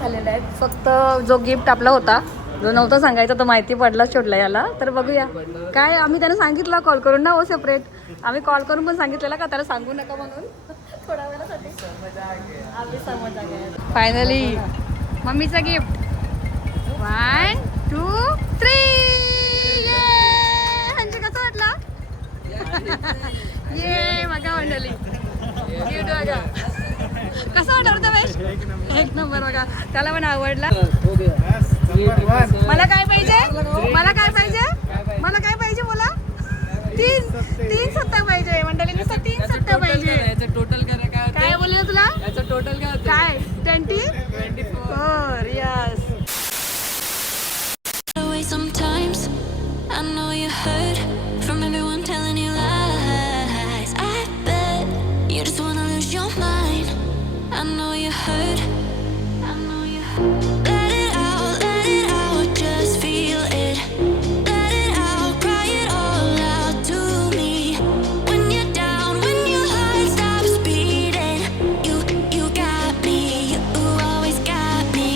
झालेले आहेत. फक्त जो गिफ्ट आपला होता, जो नव्हता सांगायचा तो माहिती पडलाच छोटला याला. तर बघूया काय. आम्ही त्याला सांगितलं कॉल करून ना, हो सेपरेट आम्ही कॉल करून पण सांगितलेलं का त्याला सांगू नका म्हणून थोड्या वेळासाठी. आम्ही समज फायनली मम्मीचा गिफ्ट. 1 2 3 म्हणजे कसं वाटलं? ये बघा मंडळी गिफ्ट बघा कसं वाटलं रमेश? एक नंबर बघा. त्याला पण आवडला. मला काय पाहिजे? मला काय पाहिजे? मला काय पाहिजे बोला? 3 सत्ता पाहिजे मंडळी. नुसतं 3 सत्ता पाहिजे. याचं टोटल काय बोलले तुला? याचं टोटल काय 24 yes. Sometimes I know you heard from everyone telling you lies. I bet you just wanna lose your mind. I know you heard. I know you heard. Let it out, just feel it. Let it out, cry it all out to me. When you're down, when your heart stops beating, you got me, you always got me.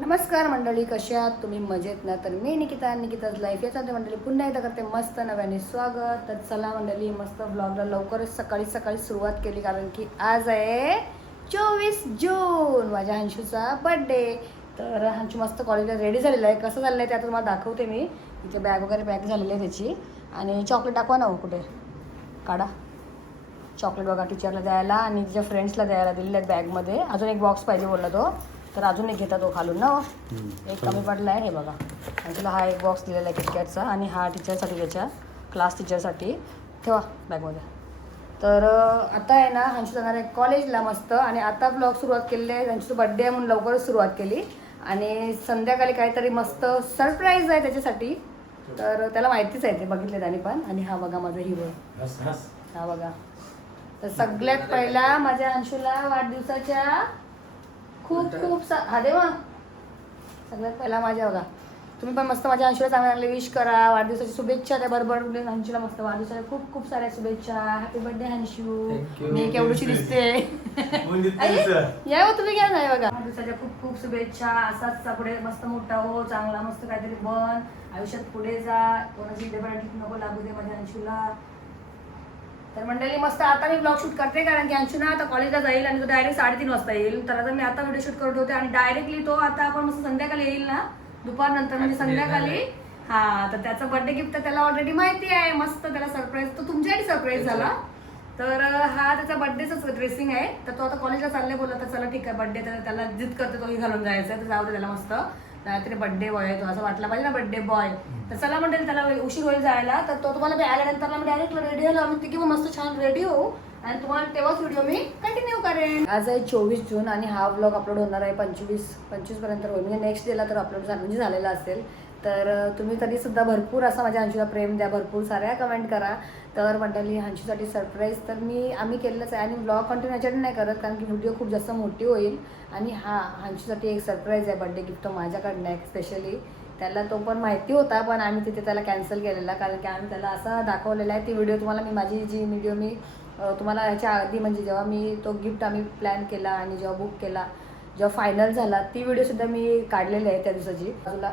नमस्कार मंडळी, कशी आहात तुम्ही? मजेत ना? तर मी Nikita's life याच्यामध्ये मंडळी पुन्हा एकदा करते मस्त नव्याने स्वागत. तर चला मंडळी, मस्त ब्लॉगला लवकरच सकाळी सुरुवात केली, कारण की आज आहे 24 जून, माझ्या हंशूचा बड्डे. तर हंशू मस्त कॉलेजला रेडी झालेला आहे. कसं झालेलं आहे ते आता तुम्हाला दाखवते मी. तिथे बॅग वगैरे पॅक झालेली आहे त्याची. आणि चॉकलेट दाखवा ना, कुठे काढा चॉकलेट बघा. टीचरला द्यायला आणि तिच्या फ्रेंड्सला द्यायला दिलेल्या आहेत बॅगमध्ये. अजून एक बॉक्स पाहिजे बोलला तो, तर अजून एक घेता तो खालून ना. एक कमी पडला आहे हे बघा. आणि तुला हा एक बॉक्स दिलेला आहे किटकॅटचा, आणि हा टीचरसाठी, त्याच्या क्लास टीचरसाठी ठेवा बॅगमध्ये. तर आता आहे ना, हंशू जाणार आहे कॉलेजला मस्त. आणि आता ब्लॉग सुरुवात केलेली आहे. हंशूचा बड्डे आहे म्हणून लवकरच सुरुवात केली. आणि संध्याकाळी काहीतरी मस्त सरप्राईज आहे त्याच्यासाठी. तर त्याला माहितीच आहे, ते बघितले त्याने पण. आणि हा बघा माझा हिरो, हा बघा. तर सगळ्यात पहिला माझ्या हंशूला वाढदिवसाच्या खूप हा देवा. सगळ्यात पहिला माझ्या बघा, तुम्ही पण मस्त माझ्या हंशूला चांगले विश करा. वाढदिवसाची शुभेच्छा त्या बरोबर. हंशूला मस्त वाढदिवसाच्या खूप साऱ्या शुभेच्छा. हॅपी बर्थडे हंशू. मी केवढीशी दिसते या हो, तुम्ही घ्या नाही बघा. वाढदिवसाच्या खूप शुभेच्छा. असाच पुढे मस्त मोठा हो, चांगला मस्त काहीतरी बन, आयुष्यात पुढे जा, कोणाची डेबाटीत नको लागू दे माझ्या हंशूला. तर मंडळी मस्त आता मी ब्लॉग शूट करते, कारण की अंशू ना आता कॉलेजला जाईल आणि तो डायरेक्ट 3:30 वाजता येईल. तर आता मी आता व्हिडिओ शूट करत होते आणि डायरेक्टली तो आता आपण मस्त संध्याकाळी येईल ना, दुपार नंतर म्हणजे संध्याकाळी. हा, तर त्याचं बर्थडे गिफ्ट तर त्याला ऑलरेडी माहिती आहे. मस्त त्याला सरप्राईज, तो तुमच्यासाठी सरप्राईज झाला. तर हा त्याचा बर्थडेचाच ड्रेसिंग आहे. तर तो आता कॉलेजला चालले, बोलला तर चला ठीक आहे बर्थडे, तर त्याला जिद करते तोही घालून जायचं. तर जाऊ दे त्याला मस्त. तरी बर्थडे बॉय आहे तो, असं वाटला पाहिजे ना बर्थडे बॉय. तर चला म्हणते त्याला उशीर होईल जायला. तर तो तुम्हाला मी आल्यानंतर मी डायरेक्ट रेडी झालो. आम्ही तिघी मस्त छान रेडी होऊ आणि तुम्हाला तेव्हाच व्हिडिओ मी कंटिन्यू करेन. आज आहे 24 जून आणि हा व्लॉग अपलोड होणार आहे 25 पर्यंत होईल. म्हणजे नेक्स्ट डेला तर अपलोड म्हणजे झालेला असेल. तर तुम्ही तरी सुद्धा भरपूर असं माझ्या हंशूला प्रेम द्या, भरपूर साऱ्या कमेंट करा. तर मंडळी हंशूसाठी सरप्राईज तर आम्ही केलेलंच आहे. आणि व्लॉग कंटिन्यू याच्यासाठी नाही करत, कारण की व्हिडिओ खूप जास्त मोठी होईल. आणि हा हंशूसाठी एक सरप्राईज आहे, बर्थडे गिफ्ट तो माझ्याकडनं आहे स्पेशली. त्याला तो पण माहिती होता, पण आम्ही तिथे त्याला कॅन्सल केलेला, कारण की आम्ही त्याला असा दाखवलेला आहे. ती व्हिडिओ तुम्हाला मी माझी जी व्हिडिओ मी तुम्हाला ह्याच्या आधी म्हणजे जेव्हा मी तो गिफ्ट आम्ही प्लॅन केला आणि जेव्हा बुक केला, जेव्हा फायनल झाला, ती व्हिडिओसुद्धा मी काढलेली आहे त्या दिवसाची बाजूला.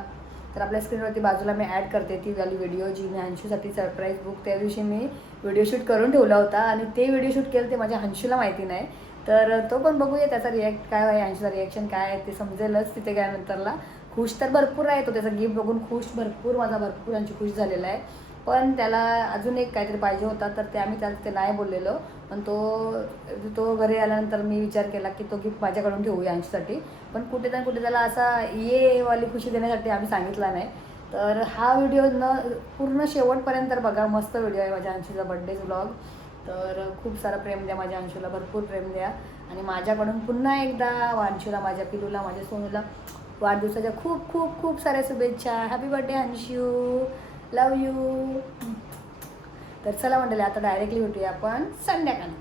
तर आपल्या स्क्रीनवरती बाजूला मी ॲड करते ती वाली व्हिडिओ, जी मी हंशूसाठी सरप्राईज बुक त्या दिवशी मी व्हिडिओ शूट करून ठेवला होता. आणि ते व्हिडिओ शूट केलं ते माझ्या हंशूला माहिती नाही. तर तो पण बघूया त्याचा रिॲक्ट काय आहे, हंशूचा रिॲक्शन काय आहे ते समजेलच तिथे गेल्यानंतरला. खुश तर भरपूर आहे तो, त्याचा गिफ्ट बघून भरपूर हंशू खुश झालेला आहे. पण त्याला अजून एक काहीतरी पाहिजे होता, तर ते आम्ही त्याला ते नाही बोललेलो. पण तो घरी आल्यानंतर मी विचार केला की तो गिफ्ट माझ्याकडून ठेवूया हंशूसाठी. पण कुठे त्याला असा वाली खुशी देण्यासाठी आम्ही सांगितला नाही. तर हा व्हिडिओ पूर्ण शेवटपर्यंत बघा, मस्त व्हिडिओ आहे माझ्या हंशूचा बड्डेचा ब्लॉग. तर खूप सारं प्रेम द्या माझ्या अंशूला, भरपूर प्रेम द्या. आणि माझ्याकडून पुन्हा एकदा अंशूला, माझ्या पिलूला, माझ्या सोनूला वाढदिवसाच्या खूप खूप खूप साऱ्या शुभेच्छा. Happy birthday Anshu, love you. तर चला मंडळी, आता डायरेक्टली भेटूया आपण संध्याकाळी.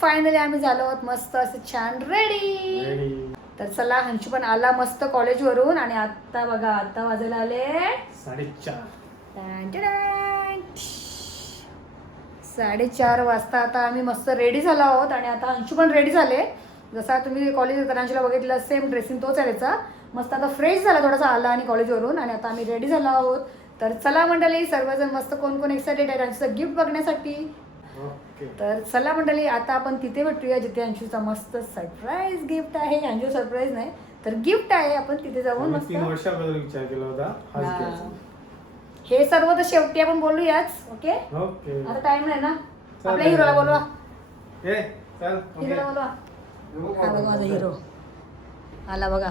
फायनली आम्ही झालो आहोत मस्त असं छान रेडी. तर चला, अंशू पण आला मस्त कॉलेजवरून. आणि आता बघा, आता वाजायला आले 4:30 वाजता. आता आम्ही मस्त रेडी झालो आहोत आणि आता अंशू पण रेडी झाले. जसा तुम्ही कॉलेज येताना अंशूला बघितलं सेम ड्रेसिंग तोच आहे त्याचा. मस्त आता फ्रेश झाला थोडासा आला आणि कॉलेजवरून. आणि आता आम्ही रेडी झालो आहोत. तर चला मंडळी, सर्वजण मस्त कोण कोण एक्सायटेड आहे अंशूचं गिफ्ट बघण्यासाठी. तर चला मंडळी, आता आपण तिथे भेटूया जिथे अंशूचा मस्त सरप्राईज गिफ्ट आहे. अंशू सरप्राईज नाही तर गिफ्ट आहे. आपण तिथे जाऊन मस्त 3 वर्षाबद्दल विचार केला होता. हे सर्व तर शेवटी आपण बोलूयाच. ओके, आता टाइम नाही ना. आपल्या हिरोला बोलवा, हिरोला बोलवा. हा बघा माझा हिरो आला बघा.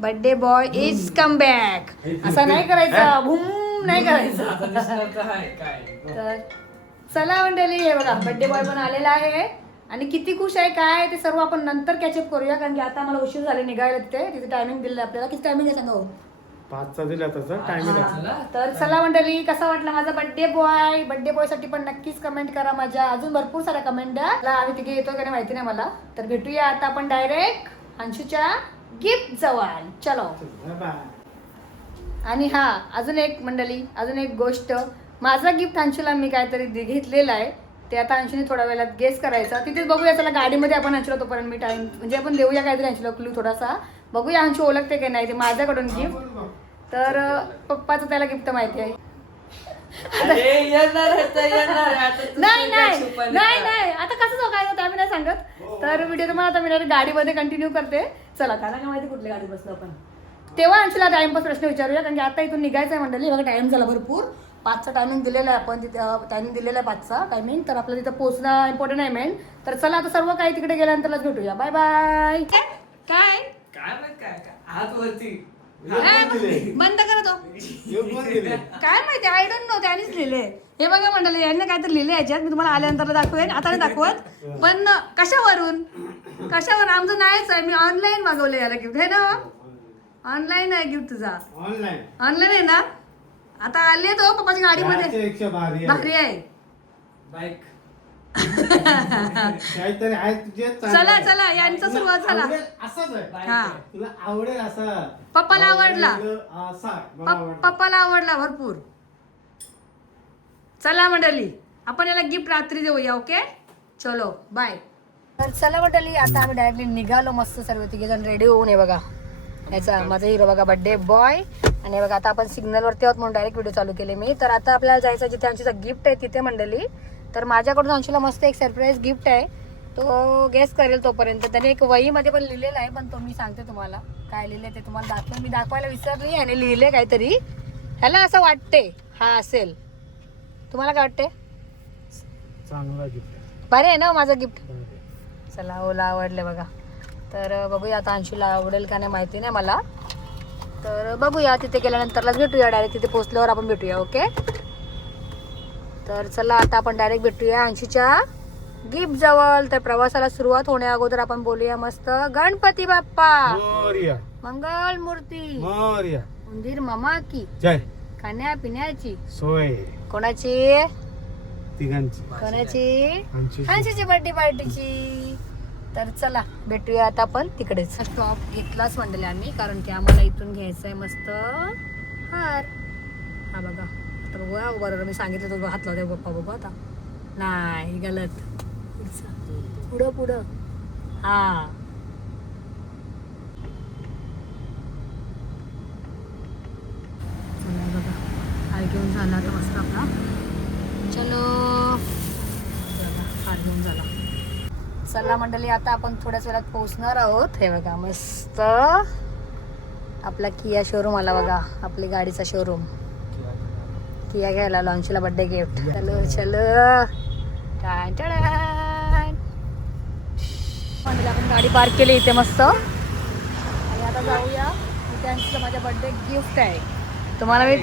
Birthday boy is come back. असं नाही करायचं, भूम नाही करायचं. तर चला मंडळी, हे बघा बर्थडे बॉय पण आलेला आहे. आणि किती खुश आहे काय ते सर्व आपण नंतर कॅचअप करूया, कारण की आता मला उशीर झाले निघायला. तिथे टायमिंग दिलं आपल्याला. किती टायमिंग आहे सांगा? 5चा दिला तसा टायमिंग. तर चला मंडळी, कसा वाटला माझा बर्थडे बॉय? बर्थडे बॉय साठी पण नक्कीच कमेंट करा. माझ्या अजून भरपूर साऱ्या कमेंट द्या. आम्ही तिथे येतो का नाही माहिती नाही मला. तर भेटूया आता आपण डायरेक्ट अंशूच्या गिफ्ट जवळ. चलो. आणि हा, अजून एक मंडळी, अजून एक गोष्ट. माझा गिफ्ट अंशूला मी काहीतरी घेतलेलं आहे. ते आता अंशूने थोड्या वेळात गेस करायचा. तिथेच बघूया. चला गाडीमध्ये आपण अंशूला तोपर्यंत मी टाइम म्हणजे आपण देऊया काहीतरी अंशूला क्लू थोडासा. बघूया अंशू ओळखते की नाही. ते माझ्याकडून गिफ्ट. तर पप्पाचं त्याला गिफ्ट माहिती आहे. नाही आता कसं जाऊ काय होतं आम्ही नाही सांगत. तर व्हिडिओ तुम्हाला आता मी गाडीमध्ये कंटिन्यू करते. चला, त्याला काय माहिती कुठल्या गाडी बसलो आपण. तेव्हा अंशूला टाइमपास प्रश्न विचारूया, कारण की आता इथून निघायचं आहे मंडळी. बघा टाइम झाला भरपूर. 5चा टायमिंग दिलेला आहे आपण तिथे. टायमिंग दिलेला आहे 5चा टायमिंग. तर आपल्याला तिथं पोहोचणं इम्पॉर्टंट आहे मेन. तर चला, आता सर्व काही तिकडे गेल्यानंतरच भेटूया. Bye bye. काय हात वरती बंद करा तो. काय माहिती, आय डोंट नो. त्यानेच लिहिले. हे बघा मंडळी, यांनी काहीतरी लिहिले याच्यात. मी तुम्हाला आल्यानंतर दाखवेन, आता नाही दाखवत. पण कशावरून आमचं नाहीच आहे. मी ऑनलाईन मागवलं याला गिफ्ट. हे ना, ऑनलाईन आहे गिफ्ट तुझा. ऑनलाईन आहे ना. आता आले तो पप्पाच्या गाडीमध्ये. भारी आहे बाईक. काहीतरी आहे तुझे. चला चला, यांचा सुरुवात झाला. असंच आहे. हा, तुला आवडेल असा. पप्पाला आवडला. असा मला आवडला. पप्पाला आवडला भरपूर. चला मंडळी, आपण याला गिफ्ट रात्री देऊया. ओके, चलो बाय. तर चला मंडळी, आता आम्ही डायरेक्टली निघालो मस्त सर्व तिघे जण रेडी होऊन. हे बघा याचा माझा हिरो बघा, बर्थडे बॉय. आणि बघा आता आपण सिग्नलवरती आहोत म्हणून डायरेक्ट व्हिडिओ चालू केले मी. तर आता आपल्याला जायचं जिथे अंशूचा गिफ्ट आहे तिथे मंडळी. तर माझ्याकडून अंशूला मस्त एक सरप्राईज गिफ्ट आहे. तो गेस करेल तोपर्यंत. त्याने एक वहीमध्ये पण लिहिलेला आहे, पण तो मी सांगते तुम्हाला काय लिहिले ते तुम्हाला दाखवेल. मी दाखवायला विसरली. आणि लिहिले काहीतरी. ह्याला असं वाटते हा असेल. तुम्हाला काय वाटते? चांगला गिफ्ट. बरे आहे ना माझं गिफ्ट? चला, ओला आवडले बघा. तर बघूया आता अंशूला आवडेल का नाही माहिती नाही मला. तर बघूया, तिथे गेल्यानंतरलाच भेटूया. डायरेक्ट तिथे पोहोचल्यावर आपण भेटूया. ओके, तर चला आता आपण डायरेक्ट भेटूया अंशूच्या गिफ्ट जवळ. तर प्रवासाला सुरुवात होण्या अगोदर आपण बोलूया मस्त गणपती बाप्पा मोरया. मंगल मूर्ती मोरया. उंदीर मामा की जय. खाण्या पिण्याची सोय कोणाची? तिघांची. कोणाची? आमची. अंशूची बर्थडे पार्टीची. तर चला भेटूया आता आपण तिकडेच. स्टॉप घेतलाच म्हणले आम्ही, कारण की आम्हाला इथून घ्यायचं आहे मस्त हार. हा बघा, आता बघूया बरोबर मी सांगितलं तो हात लावते पप्पा. बघू आता. नाही, गलत. पुढं पुढं. हा, चला बघा हार घेऊन झाला आता मस्त आपला. चलो, चला हार घेऊन झाला. चला मंडळी, आता आपण थोड्याच वेळात पोहोचणार आहोत. हे बघा मस्त आपला किया शोरूम आला बघा. आपली गाडीचा शोरूम. किया घ्यायला आलो अंशूला बर्थडे गिफ्ट. चलो चलो. मंडळी, आपण गाडी पार्क केली इथे मस्त. आणि आता जाऊया इथे अंशूला माझ्या बर्थडे गिफ्ट आहे. तुम्हाला मी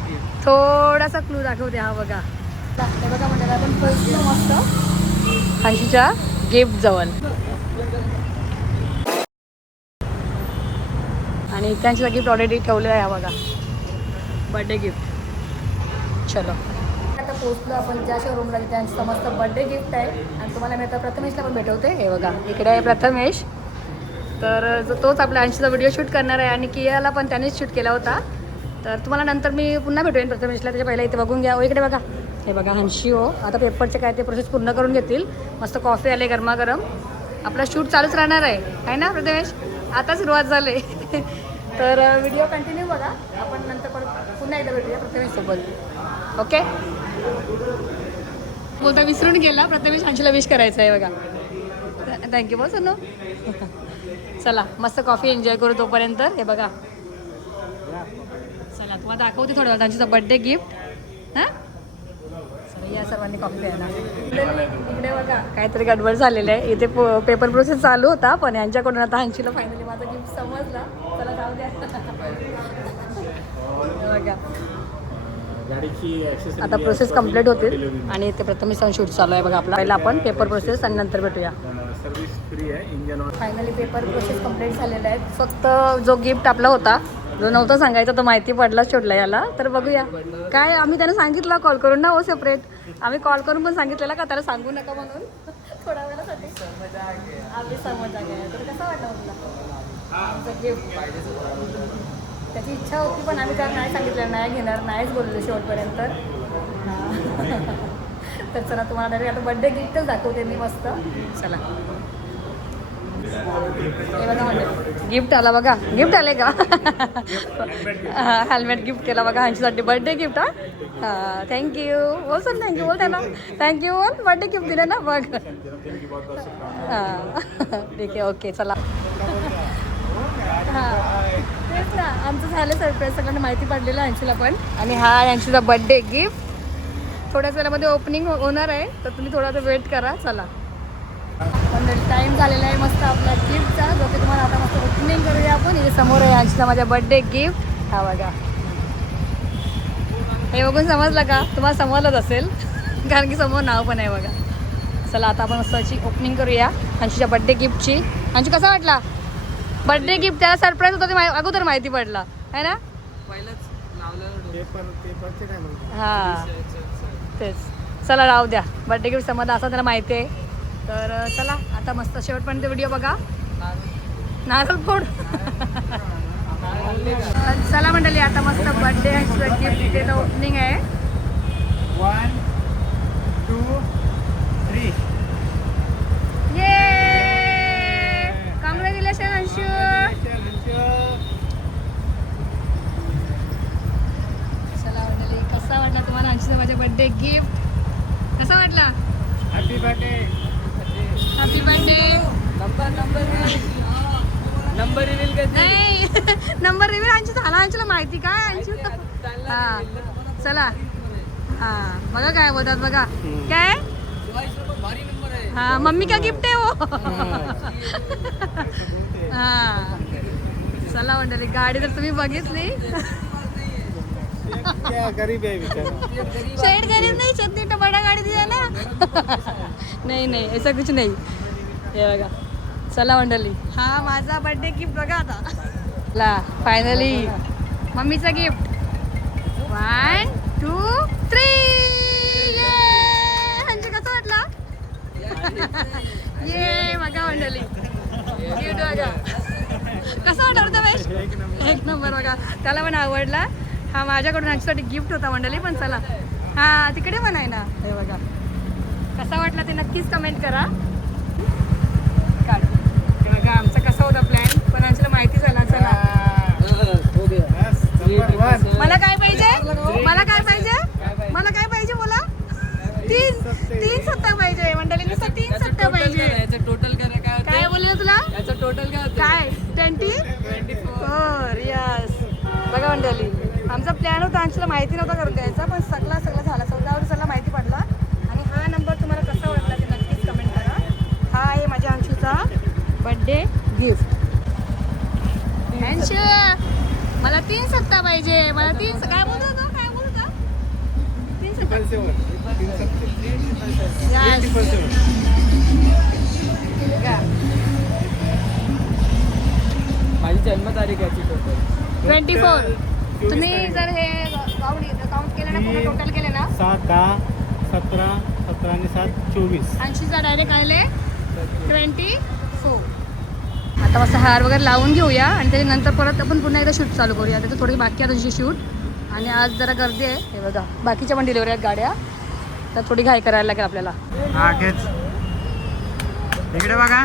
थोडासा क्लू दाखवते. हा बघा, हे बघा म्हणजे आपण पोहोचलो मस्त हंशीच्या गिफ्ट जवळ आणि त्यांच्या गिफ्ट ऑलरेडी ठेवलेलं आहे. हा बघा बर्थडे गिफ्ट. चलो आता पोहोचलो आपण ज्या शोरूमला त्यांचं मस्त बर्थडे गिफ्ट आहे आणि तुम्हाला मी आता प्रथमेशला पण भेटवते. हे बघा इकडे आहे प्रथमेश. तर तोच आपल्या अंशीचा व्हिडिओ शूट करणार आहे आणि कियाला पण त्यानेच शूट केला होता. तर तुम्हाला नंतर मी पुन्हा भेटून प्रथमेशला. त्याच्या पहिला इथे बघून घ्या. इकडे बघा हे बघा हंशी हो आता पेपरचे काय ते प्रोसेस पूर्ण करून घेतील. मस्त कॉफी आले गरमागरम. आपला शूट चालूच राहणार आहे ना प्रथमेश. आता सुरुवात झाली. तर व्हिडिओ कंटिन्यू बघा. आपण नंतर परत पुन्हा एकदा भेटूया प्रथमेशसोबत. ओके बोलता विसरून गेला प्रथमेश हंशीला विश करायचं आहे बघा. थँक्यू बोल सोनू. चला मस्त कॉफी एन्जॉय करू तोपर्यंत. हे बघा चला तुम्हाला दाखवते थोड्या वेळ त्यांचा बर्थडे गिफ्ट. हां चला या सर्वांनी कॉफी प्यायला. इकडे बघा काहीतरी गडबड झालेलं आहे. इथे पेपर प्रोसेस चालू होता पण यांच्याकडून आता हंशीला फायनली माझा गिफ्ट समजला. चला जाऊ द्या. बघा आता प्रोसेस कंप्लीट होतील आणि ते प्रथम शूट चालू आहे बघा आपला. पहिला आपण पेपर प्रोसेस आणि नंतर भेटूया. फायनली पेपर प्रोसेस कंप्लीट झालेला आहे. फक्त जो गिफ्ट आपला होता जो नव्हता सांगायचा तो माहिती पडलाच छोटला याला. तर बघूया काय. आम्ही त्याने सांगितलं कॉल करून ना हो सेपरेट. आम्ही कॉल करून पण सांगितलेलं का त्याला सांगू नका म्हणून थोड्या वेळासाठी. आम्ही समज आहे. तर कसा वाटला तुला गिफ्ट. त्याची इच्छा होती पण आम्ही त्याला नाही सांगितलं नाही घेणार नाहीच बोललो शेवटपर्यंत. तर चला तुम्हाला आता बर्थडे गिफ्टच दाखवते मी मस्त. चला हे बघा म्हणजे गिफ्ट आला बघा. गिफ्ट आले का. हां हेल्मेट गिफ्ट केला बघा हंशीसाठी बर्थडे गिफ्ट. हां थँक्यू बोल सर. थँक्यू बोल त्याला. थँक्यू बोल बर्थडे गिफ्ट दिलं ना बघ. हां ठीक आहे ओके चला. हां तेच ना आमचं झालं सरप्राईज. सगळ्यांना माहिती पडलेलं हंशीला पण. आणि हा हंशीचा बर्थडे गिफ्ट थोड्याच वेळामध्ये ओपनिंग होणार आहे. तर तुम्ही थोडा वेट करा. चला पण टाईम झालेला आहे मस्त आपला गिफ्टचा जो की तुम्हाला आता मस्त ओपनिंग करूया आपण. इथे समोर आहे हंशीचा माझ्या बर्थडे गिफ्ट. हा बघा हे बघून समजलं का. तुम्हाला समजलंच असेल कारण की समोर नाव पण आहे बघा. चला आता आपण मस्त अशी ओपनिंग करूया हंशीच्या बर्थडे गिफ्टची. हंशी कसा वाटला बर्थडे गिफ्ट. त्याला सरप्राईज होता ते अगोदर माहिती पडला आहे ना. हां तेच. चला राहू द्या बर्थडे गिफ्ट समजला असं त्याला माहिती आहे. तर चला आता मस्त शेवटपर्यंत व्हिडिओ बघा. नारळ फोड. चला मंडळी आता मस्त बर्थडे गिफ्ट इथे ओपनिंग आहे. 1 2 3. ये कॉंग्रॅच्युलेशन अंशू. चला मंडळी कसा वाटला तुम्हाला अंशूचा माझ्या बर्थडे गिफ्ट. कसा वाटला. Happy birthday. Happy birthday. Number reveal करते. नाही नंबर रिव्हील अंशू झाला. अंशूला माहिती काय अंशू. हां चला हां बघा काय बोलतात बघा काय. भारी नंबर आहे. हां मम्मी का गिफ्ट आहे वो. हां चला मंडळी गाडी जर तुम्ही बघितली. क्या गरीब है बेचारा. शेड गरीब नहीं छत्ती तो बड़ा गाड़ी दिया ना. नहीं नहीं ऐसा कुछ नहीं. हे बघा चला मंडळी हा माझा बर्थडे गिफ्ट बघा आता. ला फायनली मम्मीचा गिफ्ट. 1 2 3 ये हंशी कसा वाटला. ये बघा मंडळी गिफ्ट बघा कसा वाटला रमेश. एक नंबर बघा त्याला पण आवडला. हा माझ्याकडून हंशीसाठी गिफ्ट होता मंडळी. पण चला हां तिकडे पण आहे ना. हे बघा कसा वाटला ते नक्कीच कमेंट करा. हे बघा आमचा कसा होता प्लॅन पण हंशीला माहिती झाला. चला मला काय पाहिजे. मला काय पाहिजे. मला काय पाहिजे बोला. 3 सत्ता पाहिजे मंडळी. नुसतं 3 सत्ता पाहिजे. याचं टोटल काय बोललं तुला. याचं टोटल काय काय 24 यस. बघा मंडळी आमचा प्लॅन होता अंशूला माहिती नव्हता करून द्यायचा पण सगळा झाला. 14 दिवसाला माहिती पडला. आणि हा नंबर तुम्हाला कसा वाटला ते नक्कीच कमेंट करा. हा आहे माझ्या अंशूचा बर्थडे गिफ्ट. अंशू मला 3 सत्ता पाहिजे. मला 3 काय बोलतो 3 सत्ता. माझी जन्मतारीख याची टोटल 24. तुम्ही जर हे काउंट केलं ना पूर्ण टोटल केले ना 7, 10, 17, 17 आणि 7, 24. 80चा डायरेक्ट आले 24. आता मस्त हार वगैरे लावून घेऊया आणि त्याच्यानंतर परत आपण पुन्हा एकदा शूट चालू करूया. त्याचं थोडी बाकी आहे तुझी शूट आणि आज जरा गर्दी आहे. हे बघा बाकीच्या पण डिलिव्हरी आहेत गाड्या, तर थोडी घाई करायला लागेल आपल्याला. हा घेच इकडे बघा.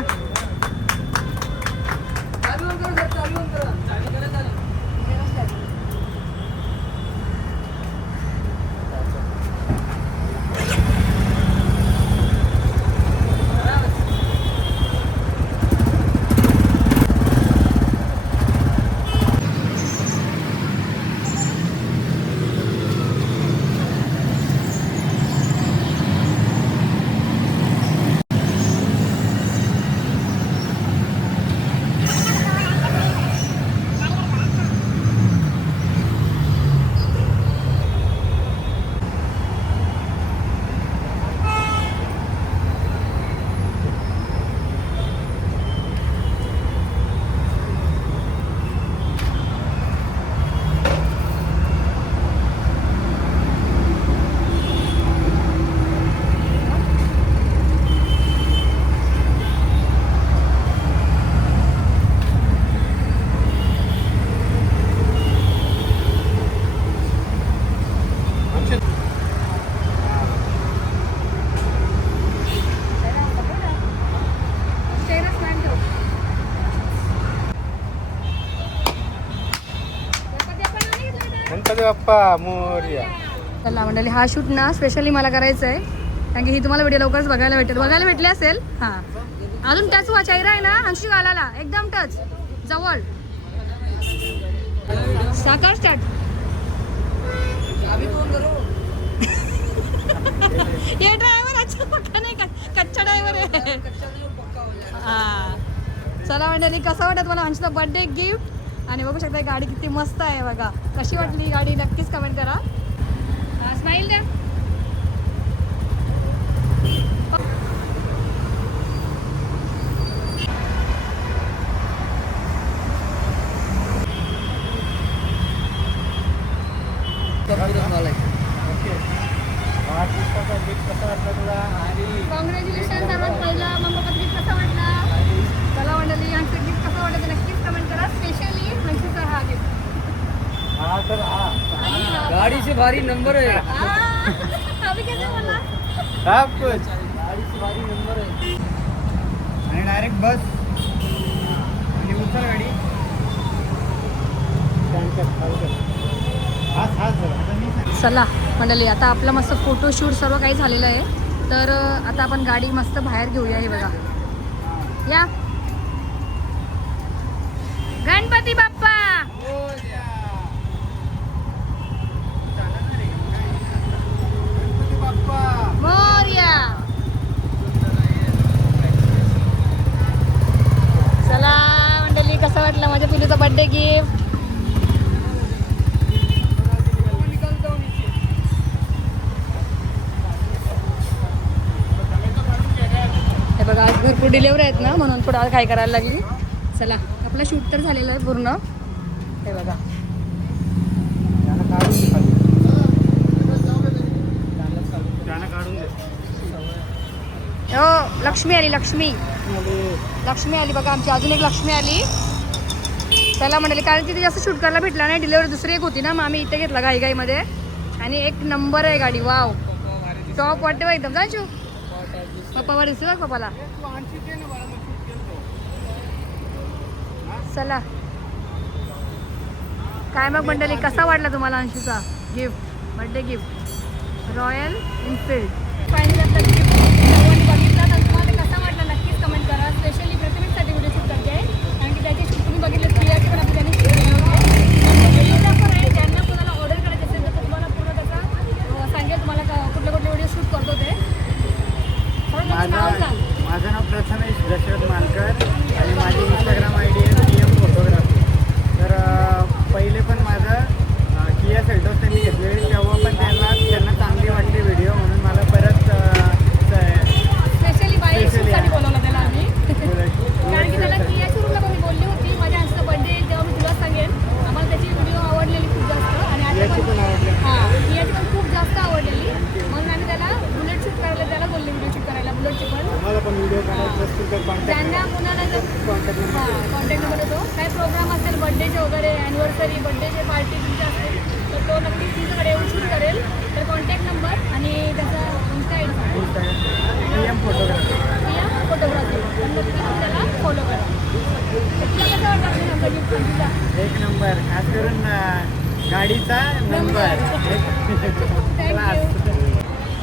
गणपती बाप्पा मोरया. चला मंडळी, हा शूट ना स्पेशली मला करायचं आहे कारण की ही तुम्हाला व्हिडिओ लवकरच बघायला भेटली असेल. हां अजून टच वा चेहरा आहे ना अंशी गालाला एकदम टच जवळ. साकार स्टार्ट. हे ड्रायव्हर अच्छा पक्का नाही का, कच्चा ड्रायव्हर आहे. हां चला मंडळी, कसं वाटत मला अंशीचा बर्थडे गिफ्ट. आणि बघू शकता गाडी किती मस्त आहे बघा. कशी वाटली ही गाडी नक्कीच कमेंट करा. स्माईल द्या. कॉंग्रॅच्युलेशन सर्वात पहिला. मग गिफ्ट कसा वाटला? चला मंडळी, यांचं गिफ्ट कसं वाटतं नक्कीच कमेंट करा. स्पेशली अंशीचा हा गिफ्ट. हा तर हा गाड़ी से भारी नंबर है. अभी कैसे बोला? सब कुछ. गाड़ी से भारी नंबर है. आणि डायरेक्ट बस आणि उचल गाडी. चला मंडळी, आता आपलं मस्त फोटोशूट सर्व काही झालेलं आहे. तर आता आपण गाडी मस्त बाहेर घेऊया. हे बघा, या गणपती बाप्पा. मोरया. चला मंडळी, कसं वाटलं माझ्या पिलूचा बर्थडे गिफ्ट? हे बघा, आज भरपूर डिलिव्हरी आहेत ना म्हणून थोडा आज काय करायला लागली. चला आपला शूट तर झालेलं आहे पूर्ण. हे बघा, हो लक्ष्मी आली. लक्ष्मी आली बघा, आमची अजून एक लक्ष्मी आली. चला म्हणाली, कारण तिथे जास्त शूट करायला भेटला नाही. डिलिव्हरी दुसरी एक होती ना, मग आम्ही इथे घेतला घाईघाईमध्ये. आणि एक नंबर आहे गाडी. वाव, टॉप वाटते बा एकदम. जायचो पप्पावर दिसतो बघ पप्पाला. चला काय मग मंडळी, कसा वाटला तुम्हाला अंशूचा gift, birthday gift Royal Enfield? Finally आपला गिफ्ट सर्वांनी बघितला तर तुम्हाला कसा वाटला नक्कीच कमेंट करा. स्पेशली प्रतिमेसाठी व्हिडिओ शूट करते आहे कारण की त्याची शूट तुम्ही बघितलं क्रियाची पण आपली त्यांनी शूट केली होती. पण आहे, ज्यांना कोणाला ऑर्डर करायची असेल तर तुम्हाला पूर्ण त्याचा सांगेल तुम्हाला कुठले कुठले व्हिडिओ शूट करतो ते. माझं नाव प्रथमेश दशरथ मानकर आणि माझी इंस्टाग्राम आय डी आहे PM फोटोग्राफी. तर पहिले पण माझं किया सेल्टोस त्यांनी घेतलेली, तेव्हा पण त्यांना चांगली वाटली व्हिडिओ म्हणून मला ज्यांना कुणाला कॉन्टॅक्ट नंबर देतो. काय प्रोग्राम असेल बड्डेचे वगैरे ॲनिव्हर्सरी बड्डेचे पार्टी तुमची असेल तर तो नक्कीच तुमच्याकडे येऊन शूट करेल. तर कॉन्टॅक्ट नंबर आणि त्याचा Insta I D PM photography. Photography नक्की त्याला फॉलो करा. तुला कसं वाटतं आपल्या नंबर गिफ्ट तुला? एक नंबर खास करून गाडीचा नंबर. थँक्यू.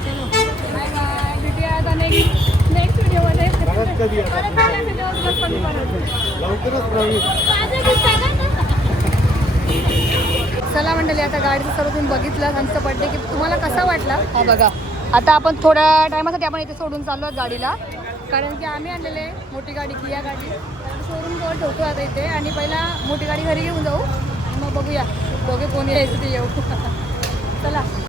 चलो बाय बाय. भेटूया आता नेक्स्ट व्हिडिओमध्ये. परत चला मंडळी, आता गाडीचं सर्व तुम्ही बघितलं आमचं बड्डे गिफ्ट तुम्हाला कसा वाटला हा बघा. आता आपण थोड्या टायमासाठी आपण इथे सोडून चाललो आहोत गाडीला, कारण की आम्ही आणलेले मोठी गाडी किया गाडी शोरूम जवळ ठेवतो आता इथे. आणि पहिला मोठी गाडी घरी घेऊन जाऊ आणि मग बघूया दोघे कोणी यायचं ते येऊ. चला.